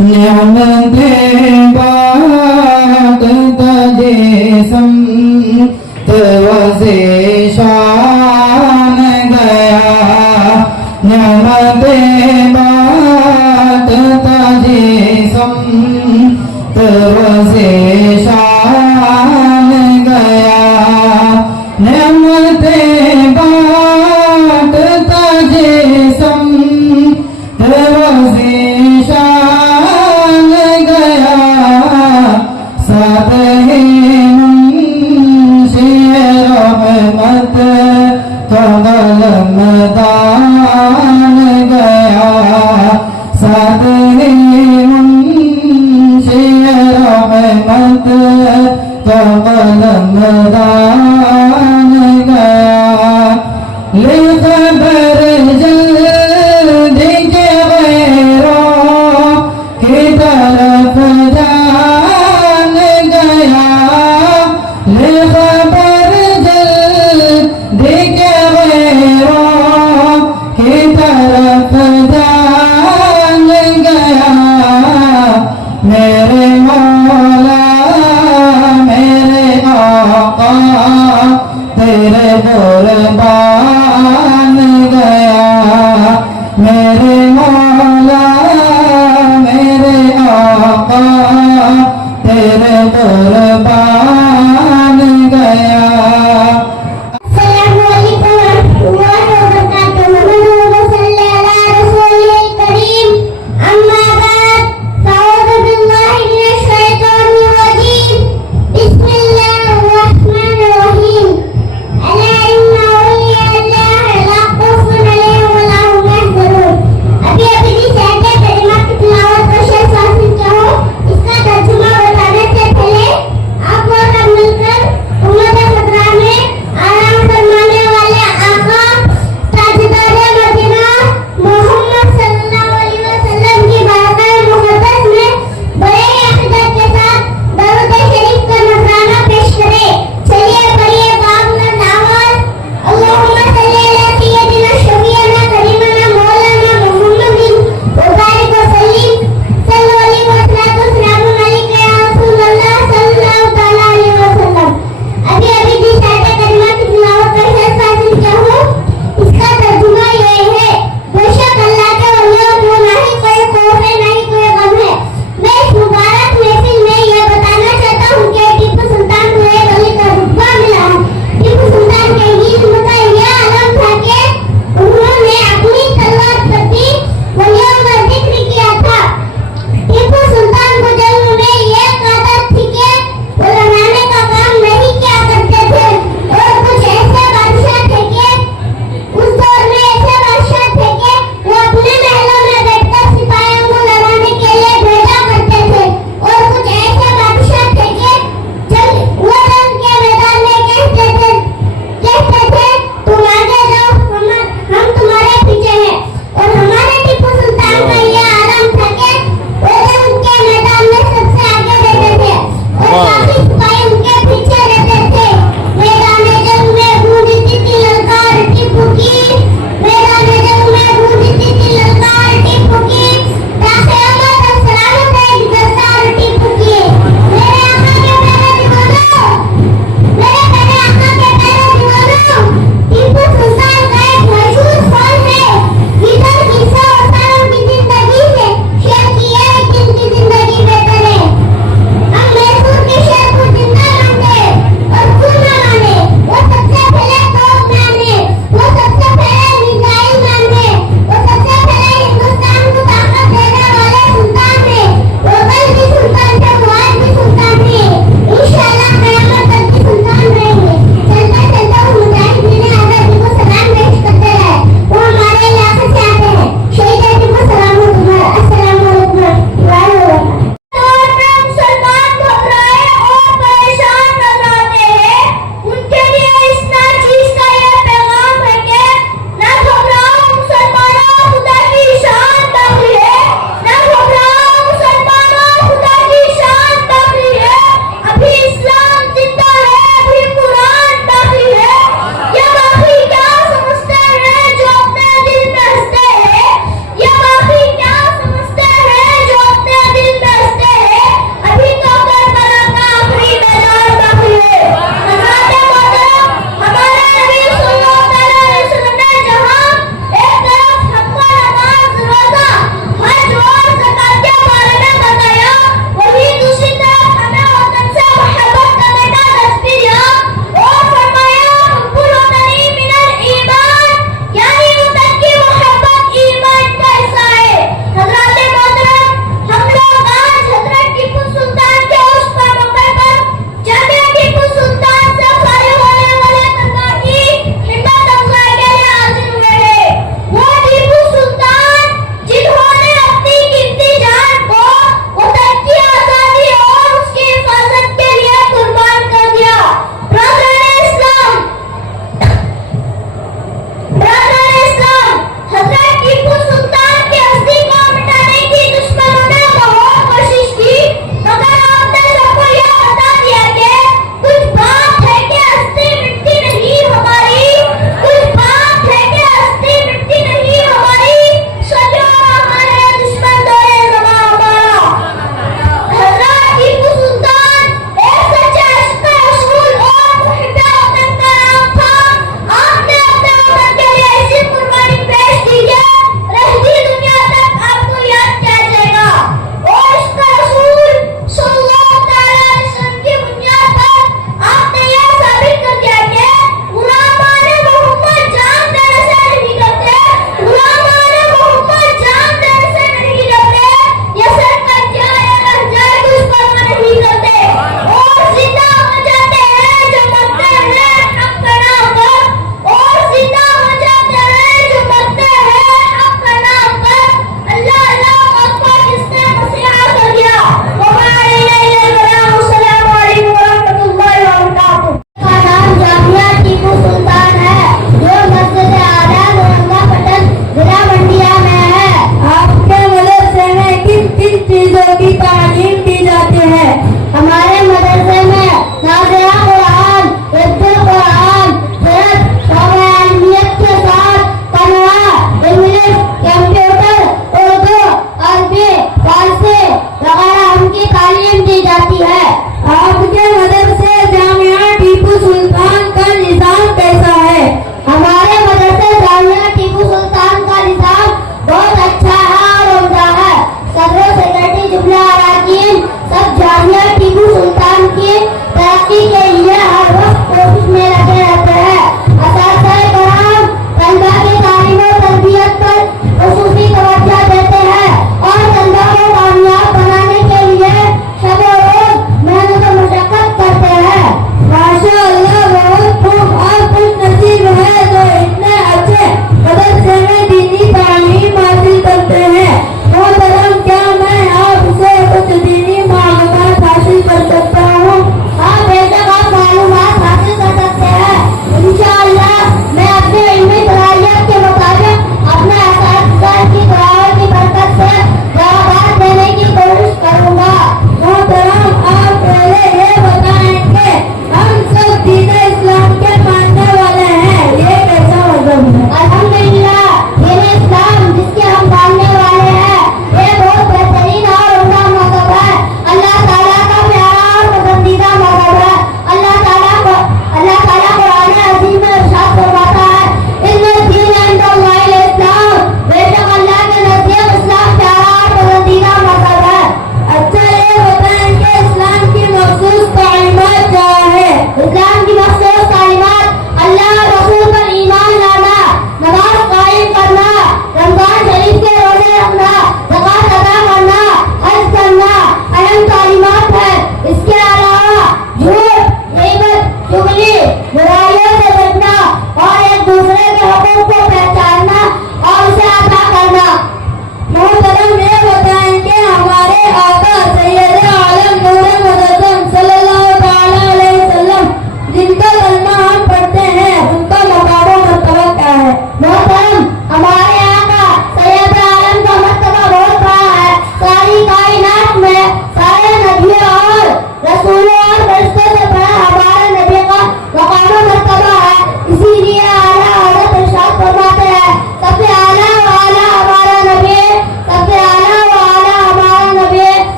نعمتیں بانٹتا جسم وزے شان گیا نعمتیں بانٹتا جسم وزے شان گیا نعمتیں بانٹتا جسم وزے شان گیا ساتھ ہی منشی رحمت کا علمدان گیا ساتھ ہی منشی رحمت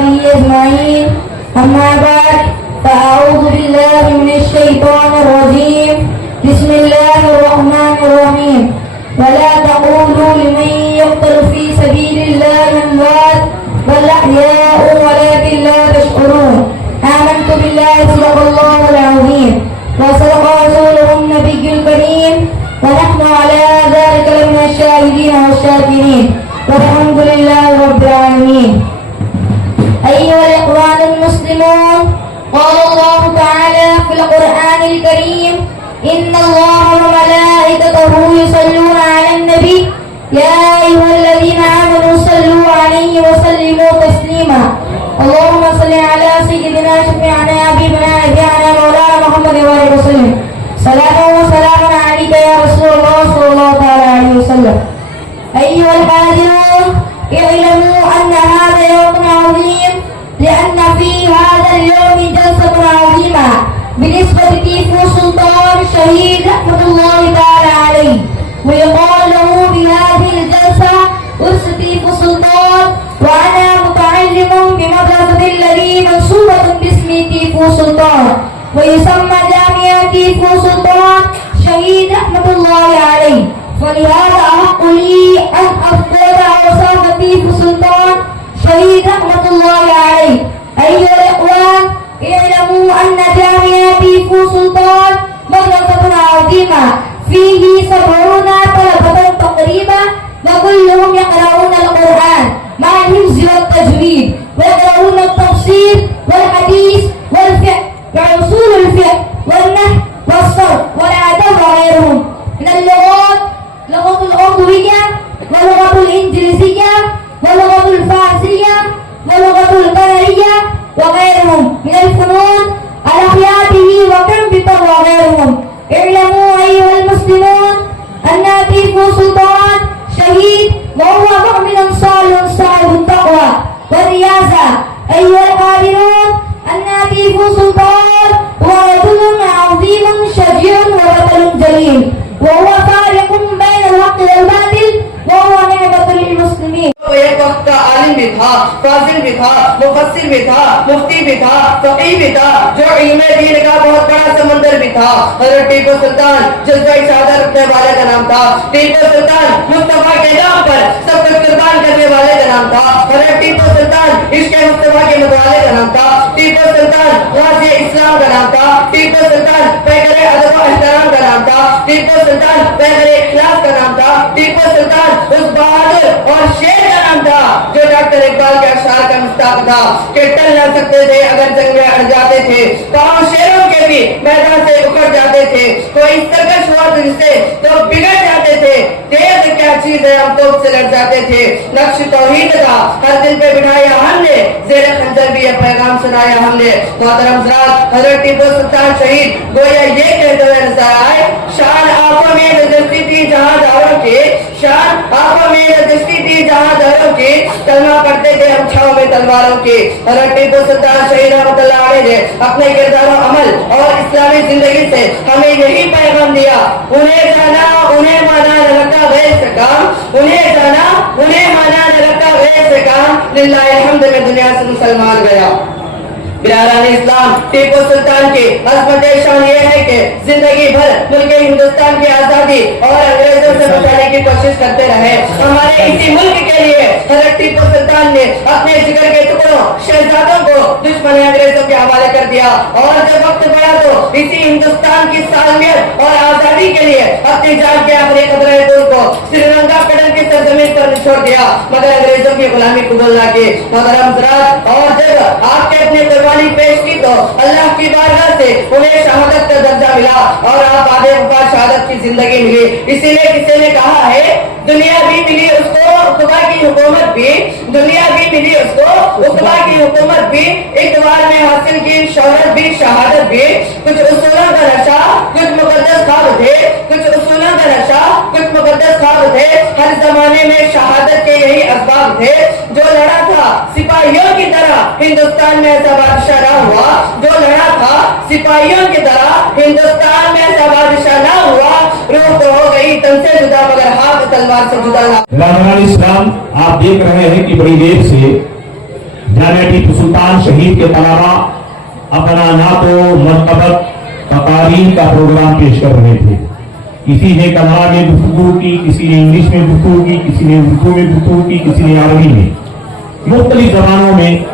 وصحبه أجمعين. أما بعد فأعوذ بالله من الشيطان الرجيم. بسم الله الرحمن الرحيم. ولا تقولوا لمن يقتل في سبيل الله أموات بل أحياء ولكن لا تشعرون. آمنت بالله صدق الله العظيم وصدق رسوله النبي الكريم ونحن على ذلك من الشاهدين والشاكرين والحمد لله رب العالمين. أيها الإخوان المسلمون، قال الله تعالى في القرآن الكريم: إن الله وملائكته يصلون على النبي يا أيها الذين آمنوا صلوا عليه وسلموا تسليما. اللهم صل على سيدنا شفيعنا حبيبنا نبينا مولانا محمد وآله وسلم. صلاة وسلام عليك يا رسول الله صلى الله عليه وسلم. أيها الحاضرون، اعلموا أن هذا يوم عظيم، لأن في هذا اليوم جلسة عظيمة بالنسبة لتيفو سلطان شهيد رحمة الله تعالى عليه، ويقال له بهذه الجلسة أرس تيفو سلطان، وأنا متعلم بمدرسة الذي منسوبة باسم تيفو سلطان، ويسمى جامعة تيفو سلطان شهيد رحمة الله عليه. ولهذا أحق لي أن أذكر أوصاف تيفو سلطان شهيد رحمة الله عليه. أيها الإخوان، اعلموا أن جامعة تيفو سلطان مدرسة عظيمة فيه 70 طلبة تقريبا، وكلهم يقرؤون القرآن مع الحفظ والتجويد، ويقرؤون التفسير والحديث والفقه وأصول الفقه والنحو والصرف والأدب وغيرهم من اللغات، لغة الأردوية ولغة الإنجليزية ولغة الفارسية ولغة القنرية وغيرهم من الفنون الأحياء به وكمبيوتر وغيرهم. اعلموا أيها المسلمون أن تيفو سلطان شهيد وهو مؤمن صالح صاحب التقوى والرياسة. أيها الحاضرون، أن تيفو سلطان هو رجل عظيم شجيع وبطل جليل، وهو فارق بين الحق والباطل، وهو نعمة للمسلمين. ایک وقت کا عالم بھی تھا، فاضل بھی تھا، مفسر بھی تھا، مفتی بھی تھا، فقیہ بھی تھا، جو علم دین کا بہت بڑا سمندر بھی تھا. حضرت ٹیپو سلطان جذبہ شہادت رکھنے والے کا نام تھا. ٹیپو سلطان مصطفیٰ کے نام پر سب کچھ قربان کرنے والے کا نام تھا. حضرت ٹیپو سلطان عشق مصطفیٰ کے متوالے کا نام تھا. ٹیپو سلطان غازی اسلام کا نام تھا. ٹیپو سلطان پیکر ادب و احترام کا نام تھا. ٹیپو سلطان پیکر اخلاص کا نام تھا. ٹیپو سلطان اس بہادر اور شیر کا نام تھا جو ڈاکٹر اقبال کے اشعار کا مصداق تھا کہ ٹل نہ سکتے تھے اگر جنگ میں اڑ جاتے تھے، پاؤں شیروں کے بھی میدان سے اکھڑ جاتے تھے، کوئی سرکش ہوا تجھ سے تو بگڑ جاتے تھے، تیز کیا چیز ہے ہم تو اس سے لڑ جاتے تھے. نقش توحید تھا ہر دل پہ بٹھایا ہم نے، زیر خنجر بھی یہ پیغام سنایا ہم نے. محترم حضرات، حضرت ٹیپو سلطان شہید گویا یہ کہتے ہوئے نظر آئے: شان آنکھوں میں نظرتی تھی جہاں داروں کے، شان آنکھوں میں نظرتی تھی جہاں داروں کے، کلمہ پڑھتے تھے ہم چھاؤں میں تلواروں کے. حضرت ٹیپو سلطان شہید رحمۃ اللہ علیہ نے اپنے کردار و عمل اور اسلامی زندگی سے ہمیں یہی پیغام دیا: انہیں جانا انہیں مانا نہ لگا غیر سے کام، انہیں جانا انہیں مانا نہ لگا غیر سے کام، للہ الحمد میں دنیا سے مسلمان گیا. برادران اسلام، ٹیپو سلطان کی عظمت شان یہ ہے کہ زندگی بھر ملک ہندوستان کی آزادی اور انگریزوں سے بچانے کی کوشش کرتے رہے. ہمارے اسی ملک کے لیے حضرت ٹیپو سلطان نے اپنے جگر کے ٹکڑوں شہزادوں کو دشمن انگریزوں کے حوالے کر دیا، اور جب وقت پڑا تو اسی ہندوستان کی سالمیت اور آزادی کے لیے اپنی جان کے آخری قطرے خون کو سری لنکا پٹن کی سرزمین پر چھوڑ دیا، مگر انگریزوں کی غلامی قبول نہ کی. محترم حضرات، اور جب آپ کے اپنے پیش کی تو اللہ کی بارگاہ سے انہیں شہادت کا درجہ ملا اور آپ آدھے وفا شہادت کی زندگی ملی. اسی لیے کسی نے کہا ہے دنیا بھی ملی اس کو عقبہ کی حکومت بھی، دنیا بھی ملی اس کو عقبہ کی حکومت بھی، اقتدار میں حاصل کی شہرت بھی شہادت بھی. کچھ اصولوں کا نشہ کچھ مقدس خواب تھے، کچھ اصولوں کا نشہ کچھ مقدس خواب تھے. ہر زمانے میں شہادت کے یہی اسباب تھے. جو لڑا تھا سپاہیوں کی طرح ہندوستان میں ایسا بادشاہ نہ ہوا، جو لڑا تھا سپاہیوں کی طرح ہندوستان میں ایسا بادشاہ نہ ہوا. روح تو ہو گئی تن سے جدا مگر ہاتھ تلوار سے جدا نہ. برادران اسلام، آپ دیکھ رہے ہیں کہ بڑی دیر سے जामिया टीपू सुल्तान शहीद के तलबा अपना नातो मरतबत तकारीर का प्रोग्राम पेश कर रहे थे। किसी ने कन्नड़ में गुफ्तगू की, किसी ने इंग्लिश में गुफ्तगू की, किसी ने उर्दू में गुफ्तगू की, किसी ने अरबी में, मुख्तलिफ जबानों में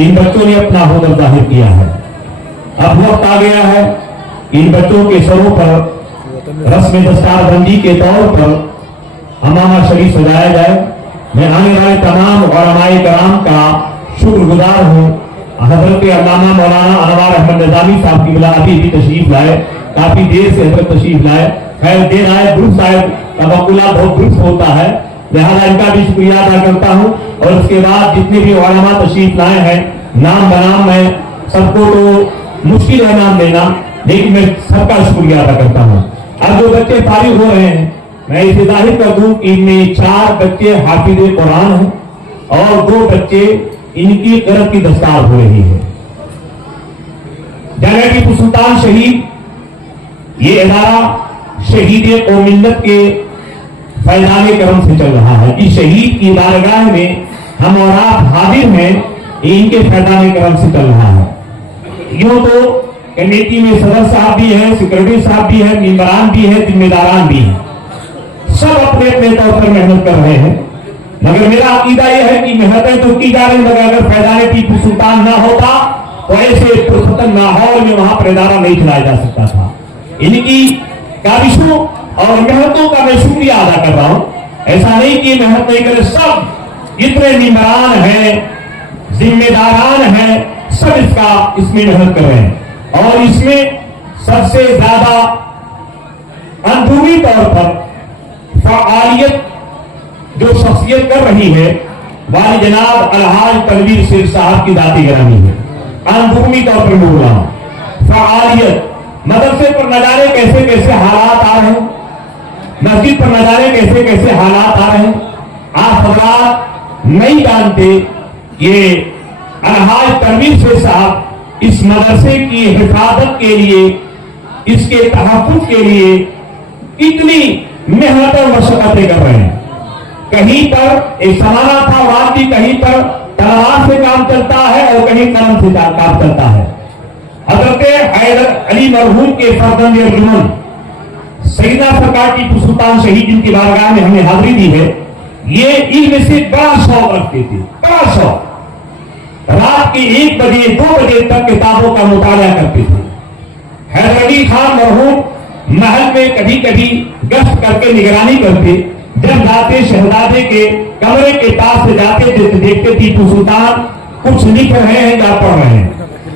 इन बच्चों ने अपना हुनर जाहिर किया है। अब वक्त आ गया है इन बच्चों के सरों पर रस्म दस्तारबंदी के तौर पर अमामा शरीफ सजाया जाए। मैं आने वाले तमाम उलमाए कराम का शुक्रगुजार हूँ। हजरत अल्लामा मौलाना अनवार अहमद निजामी साहब की बिला अभी भी तशरीफ लाए, काफी देर से हजरत तशरीफ लाए। खैर देर आए, दुरुस्त आए, तवक्कुला बहुत दुरुस्त होता है, लिहाजा इनका भी शुक्रिया अदा करता हूँ। और उसके बाद जितने भी उलमा तशरीफ लाए हैं, नाम बनाम मैं सबको तो मुश्किल है नाम देना, लेकिन मैं सबका शुक्रिया अदा करता हूँ। अब जो बच्चे फारिग हो रहे हैं, मैं इसे जाहिर कर दूं कि इनमें 4 बच्चे हाफिज कुरान हैं और 2 बच्चे इनकी क़िरात की दस्तार हो रही है। जामिया टीपू सुल्तान शहीद ये इदारा शहीद कौमियत के फैजान करम से चल रहा है। इस शहीद की बारगाह में हम और आप हाजिर हैं, इनके फैजान करम से चल रहा है। यूं तो कमेटी में सदर साहब भी हैं, सेक्रेटरी साहब भी हैं, मेंबरान भी हैं, जिम्मेदारान भी हैं, सब अपने अपने तौर पर मेहनत कर रहे हैं। मगर मेरा अकीदा यह है कि मेहनतें तो की जा रही, मगर अगर फैजान टीपू सुल्तान ना होता तो ऐसे पुरखतन माहौल में वहां पर इदारा नहीं चलाया जा सकता था। इनकी काविशों और मेहनतों का मैं शुक्रिया अदा कर रहा हूं। ऐसा नहीं कि मेहनत नहीं करे, सब जितने मेंबरान हैं, जिम्मेदारान हैं, सब इसमें मेहनत कर रहे हैं। और इसमें सबसे ज्यादा अंदरूनी तौर पर फ़आलियत जो शख्सियत कर रही है वाली जनाब अलहाज तनवीर शेख साहब की जाती गिरामी है। अंदरूनी तौर पर बोल रहा हूं, फ़आलियत मदरसे पर न जाने कैसे कैसे हालात आ रहे हैं, मस्जिद पर न जाने कैसे कैसे हालात आ रहे हैं। आप हजरात नहीं जानते ये अलहाज तनवीर शेख साहब इस मदरसे की हिफाजत के लिए, इसके तहफ़्फ़ुज़ के लिए इतनी मेहनत और मशक्क़तें कर रहे हैं। कहीं पर एक जमाना था बात की, कहीं पर तलवार से काम चलता है और कहीं कलम से काम चलता है। हजरत हैदर अली मरहूम के फर्जंद अर्जुमन सैयदा सरकार टीपू सुल्तान शहीद जिनकी बारगाह में हमने हाजिरी दी है, ये इल्म से बड़ा शौक रखते थे, बड़ा शौक। रात के 1 बजे 2 बजे तक किताबों का मुताला करते थे। हैदर अली खान मरहूम महल में कभी कभी गश्त करके निगरानी करते, जब जाते शहजादे के कमरे के पास से जाते थे तो देखते टीपू सुल्तान कुछ लिख रहे हैं या पढ़ रहे हैं।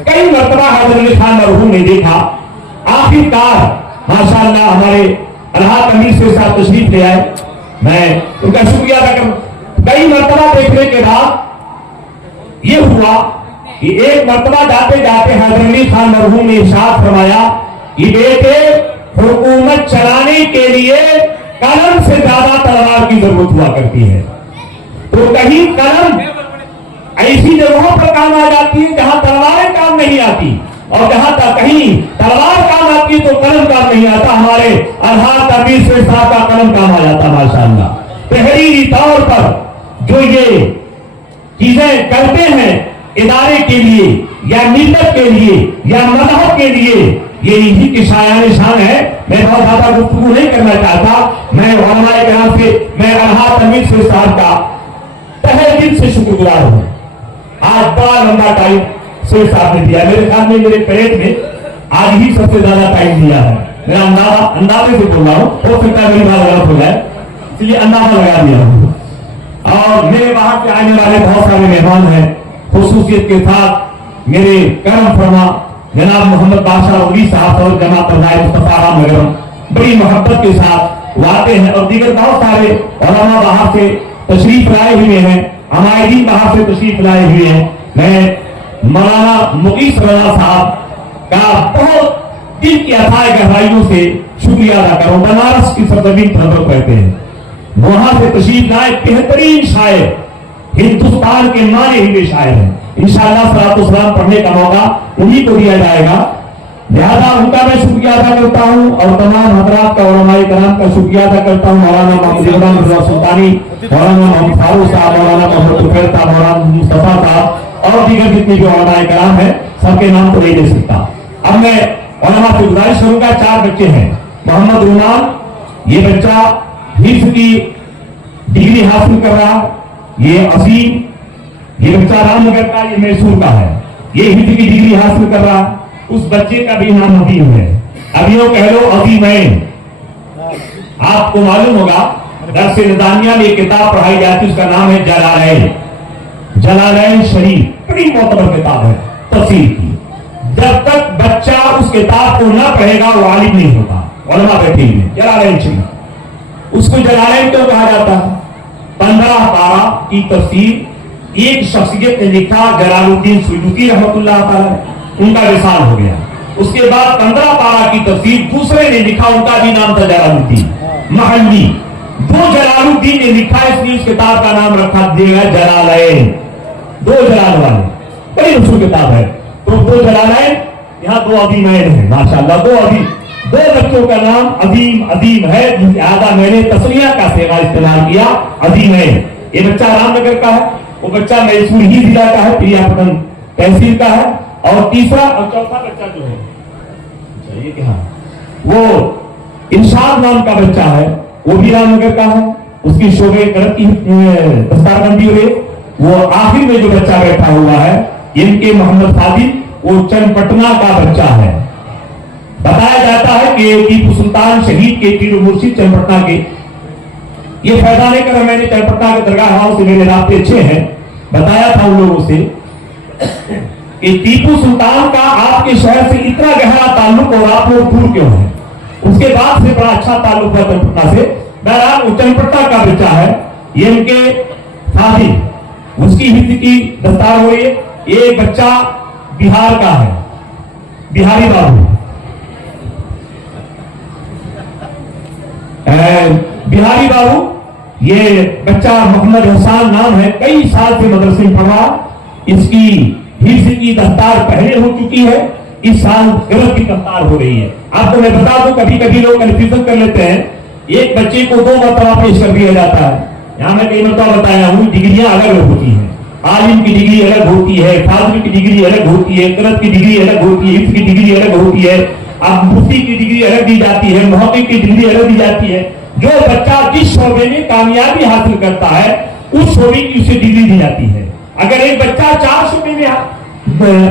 कई मरतबा हैदर अली खान मरहूम ने देखा, आखिरकार माशाअल्लाह हमारे अलहाज तनवीर शेख साहब तशरीफ ले आए, मैं उनका शुक्रिया अदा कर। कई मरतबा देखने के बाद ये हुआ कि एक मरतबा जाते जाते हैदर अली खान मरहूम ने इरशाद फरमाया कि बेटे हुकूमत चलाने के लिए कलम से ज्यादा तलवार की जरूरत हुआ करती है। तो कहीं कलम ऐसी जगहों पर काम आ जाती है जहां तलवारें काम नहीं आती, और जहां तक कहीं तलवार काम आती है तो कलम काम नहीं आता। हमारे अलहाज तनवीर शेख साहब का कलम काम आ जाता माशाअल्लाह। तहरीरी तौर पर जो ये चीजें करते हैं इदारे के लिए या मिल्लत के लिए या मजहब के लिए, ये इसी की शायान शान है। मैं बहुत ज्यादा गुफ्तगू नहीं करना चाहता। मैं उलमाए किराम से, मैं अलहाज तनवीर शेख साहब का तहे दिल से शुक्रगुजार हूं। आज बड़ा लंबा टाइम शेख साहब ने दिया, मेरे ख्याल में मेरे परेड में आज ही सबसे ज्यादा टाइम दिया है। मेरा अंदाजे से बोल रहा हूँ, हो सकता है मेरी बात गलत हो जाए, इसलिए अंदाजा लगा दिया हूँ। और मेरे बाहर से आने वाले बहुत सारे मेहमान हैं, खुसूसियत के साथ मेरे करम फरमा जनाब मोहम्मद बादशाह उली साहब और जमात मुस्तफा राम नगरम बड़ी मोहब्बत के साथ वाते हैं, और दीगर बहुत सारे उलमा बाहर से तशरीफ लाए हुए हैं, हमायदीन बाहर से तशरीफ लाए हुए हैं। मैं मौलाना मुकीस रजा साहब का बहुत दिल की अथाह गहराइयों से शुक्रिया अदा करूं। बनारस की सरजमीन पर कहते हैं, वहां से तशरीफ लाए बेहतरीन शायर, हिंदुस्तान के माने हुए शायर हैं। इंशाअल्लाह सलातो सलाम पढ़ने का मौका उन्हीं को दिया जाएगा। लिहाजा उनका मैं शुक्रिया अदा करता हूँ और तमाम हजरात का उलमाए कराम का शुक्रिया अदा करता हूँ। मौलाना मोहम्मद इकबाल रजा सुल्तानी, मौलाना मोहम्मद फारूक साहब, मौलाना मोहम्मद तुफैल साहब, मौलाना मुस्तफा साहब और दीगर जितने भी उलमाए कराम है, सबके नाम तो नहीं ले सकता। अब मैं उलमा से गुजारिश करूंगा, 4 बच्चे हैं। मोहम्मद रुमान, ये बच्चा हिफ्ज की डिग्री हासिल कर रहा है। ये असीम, ये बच्चा रामनगर का, ये मैसूर का है, ये हिफ्ज की डिग्री हासिल कर रहा है। उस बच्चे का भी नाम अजीम है। अब यूं कह लो अजीमैन। आपको मालूम होगा दर्स निजामिया में एक किताब पढ़ाई जाती है, उसका नाम है जलालैन, जलालैन शरीफ। बड़ी मोतबर किताब है तफसीर की। जब तक बच्चा उस किताब को ना पढ़ेगा वो आलिम नहीं होता। उलमा बैठे हुए जलालैन शरीफ, उसको जलालैन क्यों कहा जाता है? 15 पारा की तफसीर एक शख्सियत ने लिखा, जलालुद्दीन सुयूती रहमतुल्लाह अलैह, उनका विसाल हो गया। उसके बाद 15 पारा की तफसीर दूसरे ने लिखा, उनका भी नाम था जलालुद्दीन महल्ली। दो जलालुद्दीन ने लिखा, इसलिए उस किताब का नाम रखा दिया जलालैन, 2 जलाल वाले। बड़ी मशहूर किताब है। तो 2 जलालैन, यहाँ 2 अजीमैन है माशाअल्लाह। 2 बच्चों का नाम अजीम अजीम है, लिहाजा मैंने तस्निया का सेवा इस्तेमाल किया, अजीमैन। ये बच्चा रामनगर का है, वो बच्चा मैसूर ही जिला का है, प्रियापटन तहसील का है। और तीसरा और चौथा बच्चा जो है, ये क्या, वो इरशाद नाम का बच्चा है, वो भी रामनगर का है। उसकी शोबे करत की दस्तारबंदी हुई। वो आखिर में जो बच्चा बैठा हुआ है, इनके मोहम्मद सादिक, वो चनपटना का बच्चा है। बताया जाता है कि टीपू सुल्तान शहीद के पीर मुर्शिद चनपटना के, ये फायदा नहीं करा, मैंने चनपटना के दरगाह हाउस से मेरे रास्ते अच्छे हैं, बताया था उन लोगों से कि टीपू सुल्तान का आपके शहर से इतना गहरा ताल्लुक और आप लोग दूर क्यों है? उसके बाद से बड़ा अच्छा ताल्लुक हुआ चनपटना से। बहरहाल चनपटना का बच्चा है, ये इनके साथी, उसकी हिफ्ज की दस्तार हो रही है। एक बच्चा बिहार का है, बिहारी बाबू, बिहारी बाबू, ये बच्चा मोहम्मद हसन नाम है, कई साल से मदरसे में पढ़ा। इसकी हिफ्ज की दस्तार पहले हो चुकी है, इस साल गलत की दस्तार हो रही है। आपको मैं बता दूं, कभी कभी लोग कंफ्यूजन कर लेते हैं, एक बच्चे को 2 मरतबा पेश कर दिया जाता है। यहां मैं कई मरतबा बताया हूं, डिग्रियां अलग होती हैं। आलिम की डिग्री अलग होती है, फाजिल की डिग्री अलग होती है, करत की डिग्री अलग होती है, हिफ्ज की डिग्री अलग होती है, अब मुफ्ती की डिग्री अलग दी जाती है, मुहक्किक की डिग्री अलग दी जाती है। जो बच्चा जिस शोबे में कामयाबी हासिल करता है, उस शोबे की उसे डिग्री दी जाती है। अगर एक बच्चा 4 शोबे में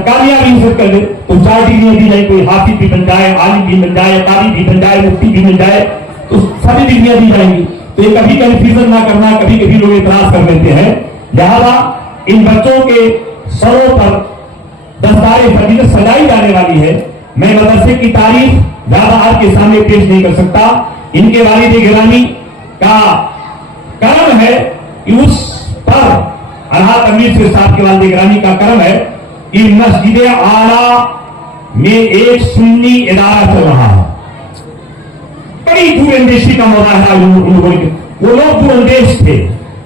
कामयाबी हासिल कर ले तो 4 डिग्रियां दी जाए, कोई हाफिज भी बन जाए, आलिम भी बन जाए, कारी भी बन जाए, मुफ्ती भी बन जाए, तो सभी डिग्रियां दी जाएंगी। तो ये कभी कंफ्यूजन ना करना, कभी कभी लोग इतराज कर लेते हैं। लिहाजा इन बच्चों के सरों पर दस्तारे फजीलत सजाई जाने वाली है। मैं मदरसे की तारीफ ज्यादा आपके सामने पेश नहीं कर सकता। इनके वालिद गिरामी का करम है कि उस पर अल्लाह तमीर से साहब के वालिद गिरामी का करम है कि मस्जिद आला में एक सुन्नी इदारा चल रहा है। बड़ी दूरअंदेशी का मुजाहरा उन लोगों के, वो लोग दूरअंदेश थे,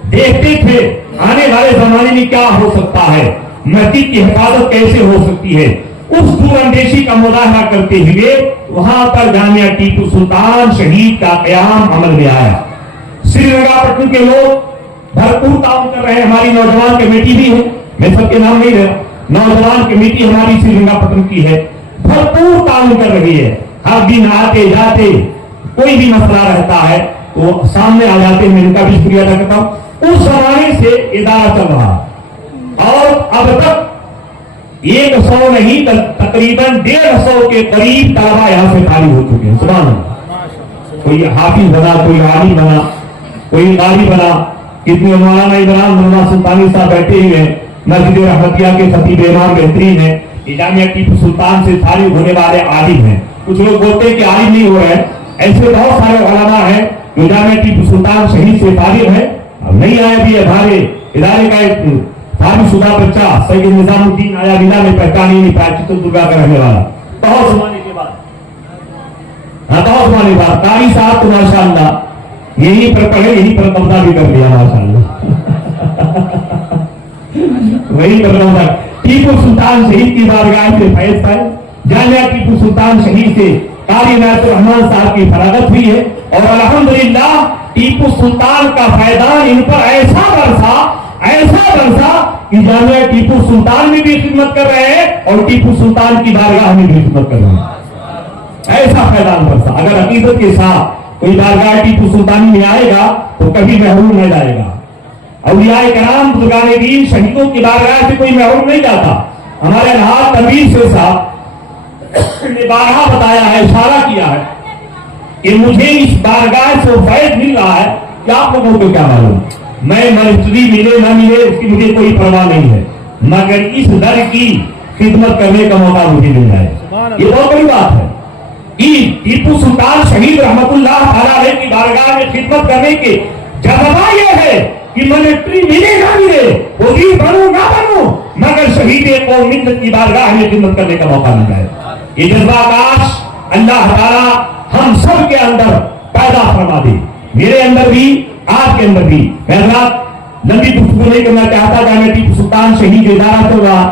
देखते थे आने वाले जमाने में क्या हो सकता है, मस्जिद की हिफाजत कैसे हो सकती है। उस दूरअंदेशी का मुजाहरा करते हुए वहां पर जामिया टीपू सुल्तान शहीद का क़याम अमल में आया। श्रीरंगापट्टनम के लोग भरपूर काम कर रहे हैं। हमारी नौजवान कमेटी भी है, मैं सबके नाम नहीं ले रहा, नौजवान कमेटी हमारी श्रीरंगापट्टनम की है, भरपूर काम कर रही है। हर दिन आते जाते कोई भी मसला रहता है तो सामने आ जाते हैं। मैं इनका भी शुक्रिया अदा करता हूं। उस जमाने से इदारा चल रहा और अब तक 100 नहीं, तकरीबन 150 के करीब तलबा यहाँ से खाली हो चुके हैं। सुभान अल्लाह। कोई हाफिज बना, कोई आलिम बना, कोई कारी बना। कितने मौलाना इमरान मोहम्मद सुल्तानी साहब बैठे हुए हैं, मस्जिद रहमतिया के खतीब इमाम बेहतरीन है, जामिया टीपू सुल्तान से फारिग होने वाले आलिम हैं। कुछ लोग बोलते हैं कि आलिम नहीं हो रहे हैं, ऐसे बहुत सारे उलमा हैं जो जामिया टीपू सुल्तान शहीद से फारिग है। अब नहीं आया भी हमारे इदारे का एक फारिग शुदा बच्चा सैयद निजामुद्दीन आया बिना में पहचान ही नहीं पाया, चित्रदुर्गा का रहने वाला, बहुत जमाने के बाद, बहुत जमाने बाद। कारी साहब तो माशाअल्लाह यही पर पढ़े, यही पर कब्जा भी कर लिया माशाअल्लाह। वही पर कब्जा। टीपू सुल्तान शहीद की बारगाह से फैज पाए, जामिया टीपू सुल्तान शहीद से कारी इनायतुर रहमान साहब की फरागत हुई है और अल्हम्दुलिल्लाह टीपू सुल्तान का फैदान इन पर ऐसा बरसा कि जामिया टीपू सुल्तान में भी खिदमत कर रहे हैं और टीपू सुल्तान की बारगाह में भी खिदमत कर रहे हैं। ऐसा फैदान बरसा। अगर अकीदत के साथ कोई बारगाह टीपू सुल्तान में आएगा तो कभी महरूम नहीं जाएगा। औलियाए कराम, बुजुर्गान दीन, शहीदों की बारगाह से कोई महरूम नहीं जाता। हमारे अलहाज तनवीर शेख साहब ने बारहा बताया है, इशारा किया है कि मुझे इस बारगाह से फैज मिल रहा है कि आप लोगों को क्या मालूम, मैं मर्जी मिले ना मिले उसकी मुझे कोई परवाह नहीं है, मगर इस दर की खिदमत करने का मौका मुझे मिल जाए। ये बहुत बड़ी बात है कि टीपू सुल्तान शहीद रहमतुल्लाह अलैह की बारगाह में खिदमत करने के जज्बा यह है कि मिलिट्री मिले ना मिले, वजीर बनूं ना बनूं, मगर शहीद कौम मिल्लत की बारगाह में खिदमत करने का मौका मिल जाए। ये जज्बा काश अल्लाह ताला हम सब के अंदर पैदा फरमा दे, मेरे अंदर भी, आपके अंदर भी। मैं लंबी गुफ्तगू नहीं करना चाहता। जामिया टीपू सुल्तान शहीद इदारा चल रहा,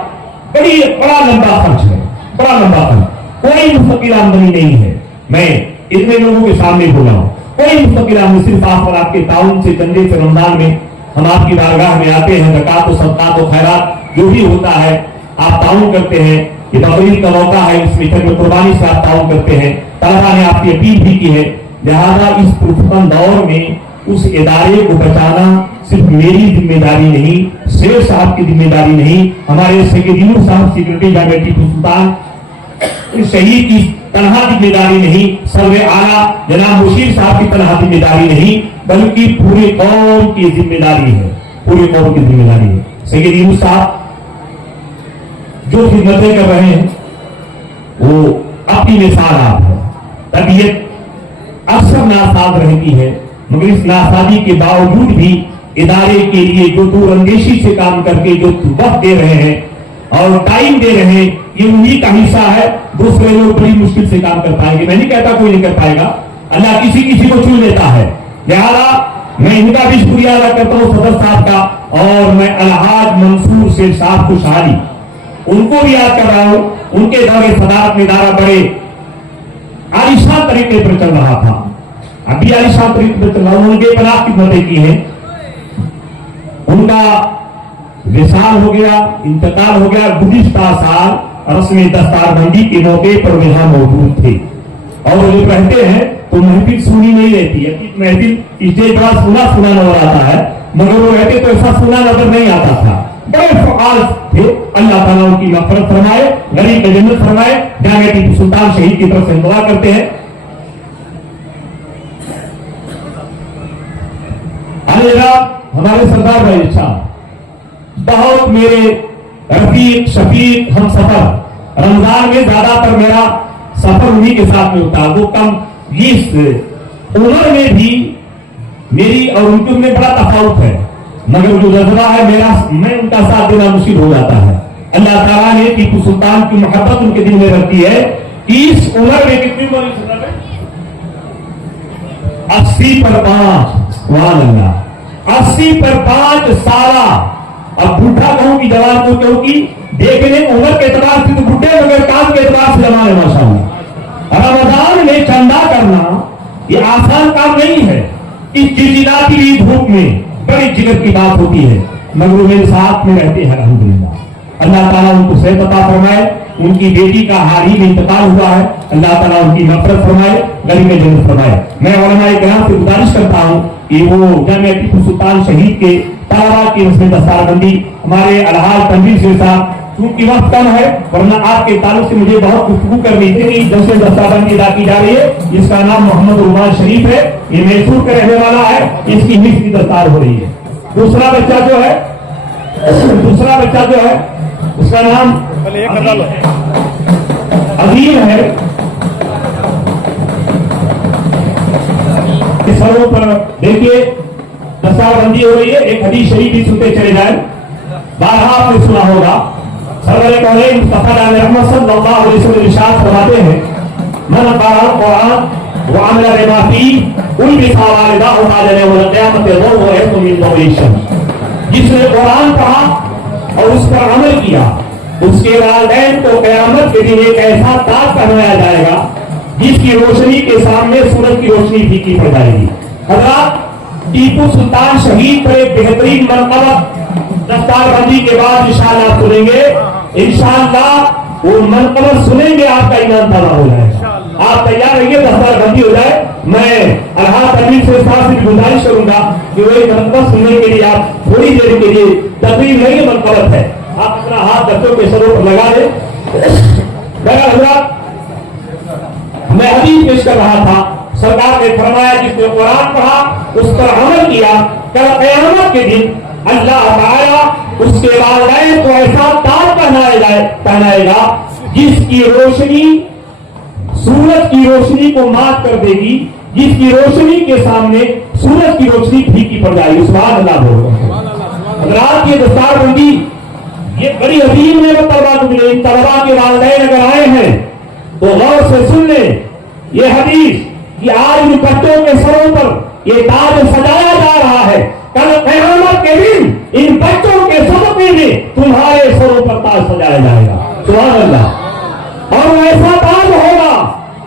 बड़ा लंबा खर्च है, बड़ा लंबा खर्च, कोई मुस्तकिल आमदनी नहीं है। मैं इतने लोगों के सामने बोला हूं, कोई मुस्तकिल आमदनी, सिर्फ आप और आपके ताउन से, चंदे से, रमजान में हम आपकी बारगाह में आते हैं, ज़कात और सदक़ात और खैरात जो भी होता है आप ताउन करते हैं। ये बकरीद का मौका है, इस मीठे में कुर्बानी से आप ताउन करते हैं। तलबा ने आपकी अपील भी की है, लिहाजा इस पुरसुकन दौर में उस इदारे को बचाना सिर्फ मेरी जिम्मेदारी नहीं, शेर साहब की जिम्मेदारी नहीं, हमारे सेक्रेटरी साहब, सेक्रेटरी जामिया टीपू सुल्तान शहीद की तनहा जिम्मेदारी नहीं, सर्वे आला जनाब मुशीर साहब की तनहा जिम्मेदारी नहीं, बल्कि पूरे कौम की जिम्मेदारी है, पूरे कौम की जिम्मेदारी है। सेक्रेटरी साहब जो खिदमतें कर रहे हैं वो अपनी मिसाल आप है। तबीयत अक्सर नासाज रहती है, मगर इस नासाजी के बावजूद भी इदारे के लिए जो दूरअंदेशी से काम करके जो वक्त दे रहे हैं और टाइम दे रहे हैं, ये उन्हीं का हिस्सा है। दूसरे लोग बड़ी मुश्किल से काम कर पाएंगे, मैं नहीं कहता कोई नहीं कर पाएगा, अल्लाह किसी किसी को चुन लेता है। लिहाजा मैं इनका भी शुक्रिया अदा करता हूँ सदर साहब का, और मैं अलहाज मंसूर शेख साहब खुशहाली उनको भी याद कर रहा हूं। उनके दौरे सदारत में इदारा बड़े आलिशान तरीके पर चल रहा था, अभी आलिशान तरीके पर चल रहा, उन्होंने बेपनाह खिदमतें की हैं। उनका विशाल हो गया, इंतकाल हो गया। गुज़िश्ता साल रस्म दस्तारबंदी के मौके पर वहां मौजूद थे, और वो जो कहते हैं तो महफिल सुनी नहीं रहती है, महफिल स्टेज पर सुना नजर आता है, मगर वो रहते तो ऐसा सुना नजर नहीं आता था। बड़े फ़आल थे, अल्लाह ताला उनकी मग़फ़िरत फरमाए, गरीब की जन्नत फरमाए। जामिया टीपू सुल्तान शहीद की तरफ से दुआ करते हैं। हमारे सरदार भाई अच्छा बहुत मेरे रफीक शफीक हम सफर, रमजान में ज्यादातर मेरा सफर उन्हीं के साथ में होता है। वो कम इस उम्र में भी मेरी और उनकी उम्र में बड़ा तफावत है, मगर जो जज्बा है मेरा, मैं उनका साथ देना मुश्किल हो जाता है। अल्लाह ताला ने टीपू सुल्तान की मोहब्बत उनके दिल में रखी है। इस उम्र में कितनी उम्र है? 80 पर 5, सुभान अल्लाह, 80 पर 5 साला। अब बूढ़ा कहूं कि जवान को कहूं कि देखने उम्र के एतबार से तो बूढ़े, मगर काम के एतबार से जवान है माशाअल्लाह। रमजान में चंदा करना ये आसान काम नहीं है। इस चिलचिलाती हुई धूप में बड़ी जिगर की बात होती है, मगर वो मेरे साथ में रहते हैं अल्हम्दुलिल्लाह। अल्लाह ताला उनको सेहत अता फरमाए। उनकी बेटी का हाल ही में इंतकाल हुआ है, अल्लाह ताला उनकी मग़फ़िरत फरमाए, गरीब में जन्नत फरमाए। मैं उलमाए किराम से गुजारिश करता हूं कि वो जामिया टीपू सुल्तान शहीद के तलबा की रस्म दस्तारबंदी हमारे अलहाज तनवीर शेख साहब, क्योंकि वक्त कम है, वरना आपके ताल्लुक से मुझे बहुत गुफ्तगू करनी थी। जैसे दस्तारबंदी अदा की जा रही है, जिसका नाम मोहम्मद रुमान शरीफ है, ये मैसूर का रहने वाला है, इसकी हिफ्ज़ की दस्तार हो रही है। दूसरा बच्चा जो है उसका नाम अजीम है। सरों पर देखिए दस्तारबंदी हो रही है। एक हदीस शरीफ भी सुनते चले जाए, बारहा आपने सुना होगा। सरवर कौनैन मुस्तफा रहमत सल्लल्लाहु अलैहि वसल्लम इरशाद फरमाते हैं, मन क़रा कुरान व अमला बिमा फीह उल्बिसा वालिदाहु ताजन यौमल क़ियामत व यस्मु मिन दौइशन। जिसने कुरान पढ़ा और उस पर अमल किया, اس کے والدین کو قیامت کے دن ایک ایسا تاج پہنایا جائے گا جس کی روشنی کے سامنے سورج کی روشنی پھیکی پڑ جائے گی. حضرات ٹیپو سلطان شہید پر ایک بہترین منقبت دستار بندی کے بعد انشاءاللہ آپ سنیں گے. انشاءاللہ وہ منقبت سنیں گے آپ کا ایمان تازہ ہو جائے گا. آپ تیار رہیے دستار بندی ہو جائے. میں الحاظ امیر سے گزارش کروں گا کہ وہ ایک منقبت سننے کے لیے آپ تھوڑی دیر کے لیے تقریر نہیں منقبت ہے آپ اپنا ہاتھ بچوں کے سروں پر لگا دیں. حضرات میں حدیث پیش کر رہا تھا. سرکار نے فرمایا جس نے قرآن پڑھا اس پر عمل کیا کل قیامت کے دن اللہ تعالی اس کے والدین کو ایسا تاج پہنائے گا جس کی روشنی سورج کی روشنی کو مات کر دے گی, جس کی روشنی کے سامنے سورج کی روشنی پھیکی پڑ جائے گی. سبحان اللہ بولو. حضرات یہ دستار بندی یہ بڑی عظیم نعمت طلبا کو ملے. طلبا کے والدین اگر آئے ہیں تو غور سے سن لیں یہ حدیث کہ آج ان بچوں کے سروں پر یہ تاج سجایا جا رہا ہے. کل قیامت کے دن ان بچوں کے صدقے میں تمہارے سروں پر تاج سجایا جائے گا. سبحان اللہ. اور ایسا تاج ہوگا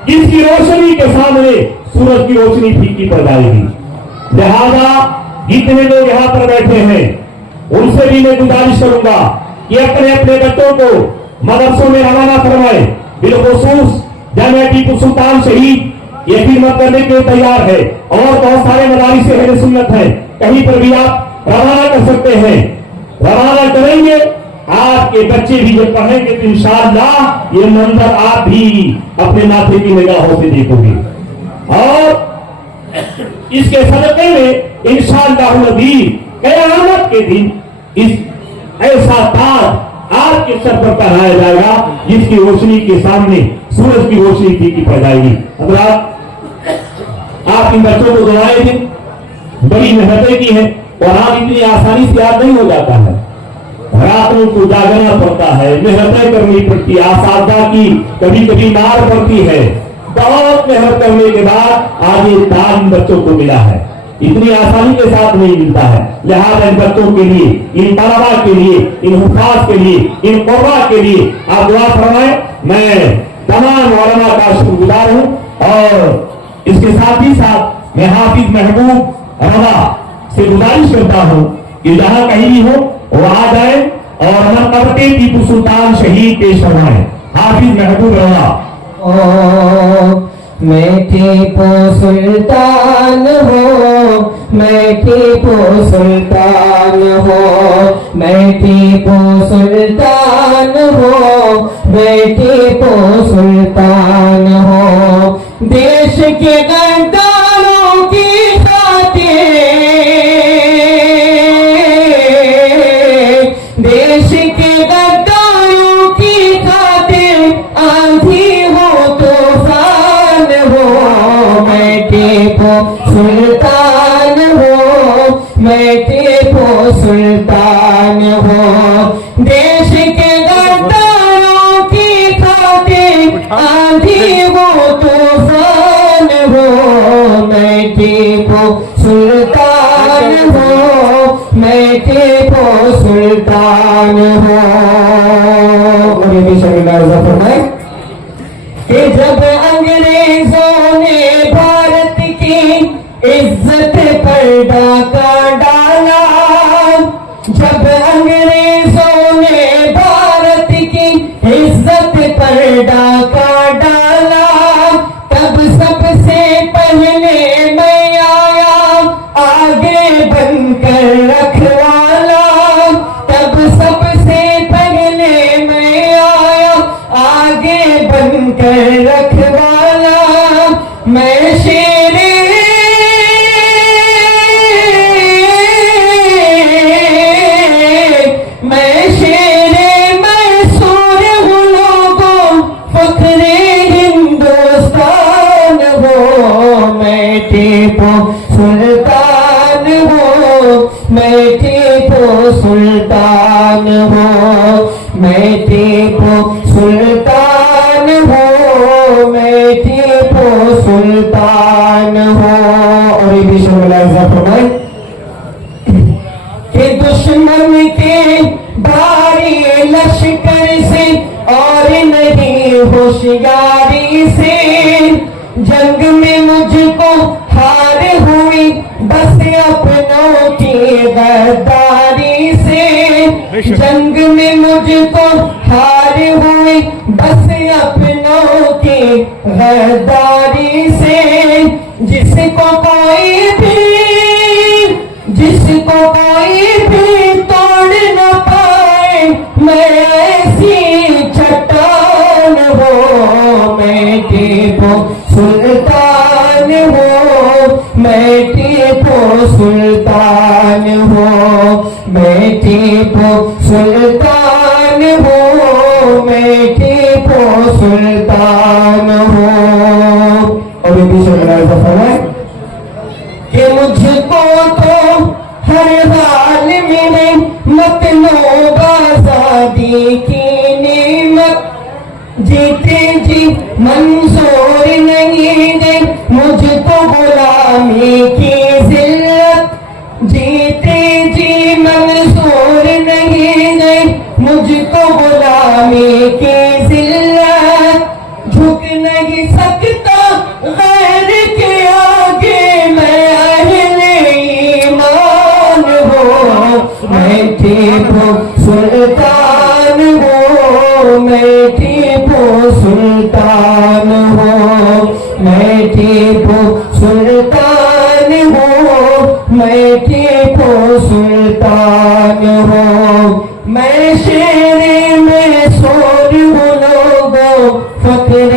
جس کی روشنی کے سامنے سورج کی روشنی پھیکی پڑ جائے گی. لہذا جتنے لوگ یہاں پر بیٹھے ہیں ان سے بھی میں گزارش کروں گا کہ اپنے اپنے بچوں کو مدرسوں میں روانہ فرمائے. بالخصوص جامعہ ٹیپو سلطان شہید یہ خدمت کرنے کے تیار ہے اور بہت سارے مدارس اہل سنت ہیں. کہیں پر بھی آپ روانہ کر سکتے ہیں. روانہ کریں گے آپ کے بچے بھی جب پڑھیں گے تو انشاءاللہ یہ منظر آپ بھی اپنے ماتھے کی نگاہوں سے دیکھو گے. اور اس کے صدقے میں انشاءاللہ العظیم قیامت کے دن اس ایسا تاج آپ کے سر پر پہنایا جائے گا جس کی روشنی کے سامنے سورج کی روشنی پھیکی پڑ جائے گی. حضرات آپ ان بچوں کو دعائیں دیں. بڑی محنتیں کی ہیں اور آپ اتنی آسانی سے یاد نہیں ہو جاتا ہے. راتوں کو جاگنا پڑتا ہے, محنتیں کرنی پڑتی ہے, اساتذہ کی کبھی کبھی مار پڑتی ہے. بہت محنت کرنے کے بعد آج یہ تاج بچوں کو ملا ہے. اتنی آسانی کے ساتھ نہیں ملتا ہے. لہٰذا ان بچوں کے لیے, ان طلبا کے لیے, ان حفاظ کے لیے, ان قربا کے لیے آپ دعا فرمائیں. میں تمام علماء کا شکر گزار ہوں اور اس کے ساتھ ہی ساتھ میں حافظ محبوب رضا سے گزارش کرتا ہوں کہ جہاں کہیں بھی ہو وہ آ جائیں اور منقبت ٹیپو سلطان شہید پیش فرمائیں. حافظ محبوب رضا. میں ٹیپو سلطان ہوں, میں ٹیپو سلطان ہوں, میں ٹیپو سلطان ہوں, میں ٹیپو سلطان ہوں. دیش کے غداروں کی خاطر, دیش کے غداروں کی خاطر آندھی ہو طوفان ہو. میں ٹیپو سلطان ہوں, میں ٹیپو سلطان ہوں. دیش کے غداروں کی خاطر آندھی ہو طوفان ہو. میں ٹیپو سلطان ہوں, میں ٹیپو سلطان ہوں. اور یہ بھی شامل عرض فرمائیں کہ جب انگریزوں نے بھارت کی عزت پر ڈاکہ ڈالا, جب انگریزوں نے بھارت کی عزت پر ڈاکہ ڈالا, تب سب سے پہلے میں آیا آگے بن کر رکھوالا. تب سب سے پہلے میں آیا آگے بن کر رکھوالا. میں شیر منصور ہوں, لوگوں فخر ہندوستان ہو. میں ٹیپو سلطان ہوں, میں ٹیپو سلطان ہوں, میں ٹیپو سلطان ہوں, میں ٹیپو سلطان ہوشیاری سے جنگ میں مجھ کو ہار ہوئی بس اپنوں کی غداری سے جنگ میں مجھ کو ہار ہوئی بس اپنوں کی غداری سے جس کو کوئی بھی توڑ نہ پائے میں ایسی چٹان ہوں میں ٹیپو سلطان ہوں میں ٹیپو سلطان ہوں میں ٹیپو سلطان ہوں میں ٹیپو سلطان ہوں. اور یہ بھی شکر فرمائے کہ مجھ کو تو ہر حال میں مطلوب آزادی کی نعمت جیتے جی منظور نہیں دے مجھ کو غلامی کی ذلت جیتے جی منظور نہیں دے مجھ کو غلامی کی ذلت جھک نہیں سکتا غیر کے آگے میں اہل ایمان ہوں میں ٹیپو سلطان ہوں میں ٹیپو سلطان ہوں میں ٹیپو سلطان ہوں میں ٹیپو سلطان ہوں. میں شیر میں سور ہوں لوگوں فخر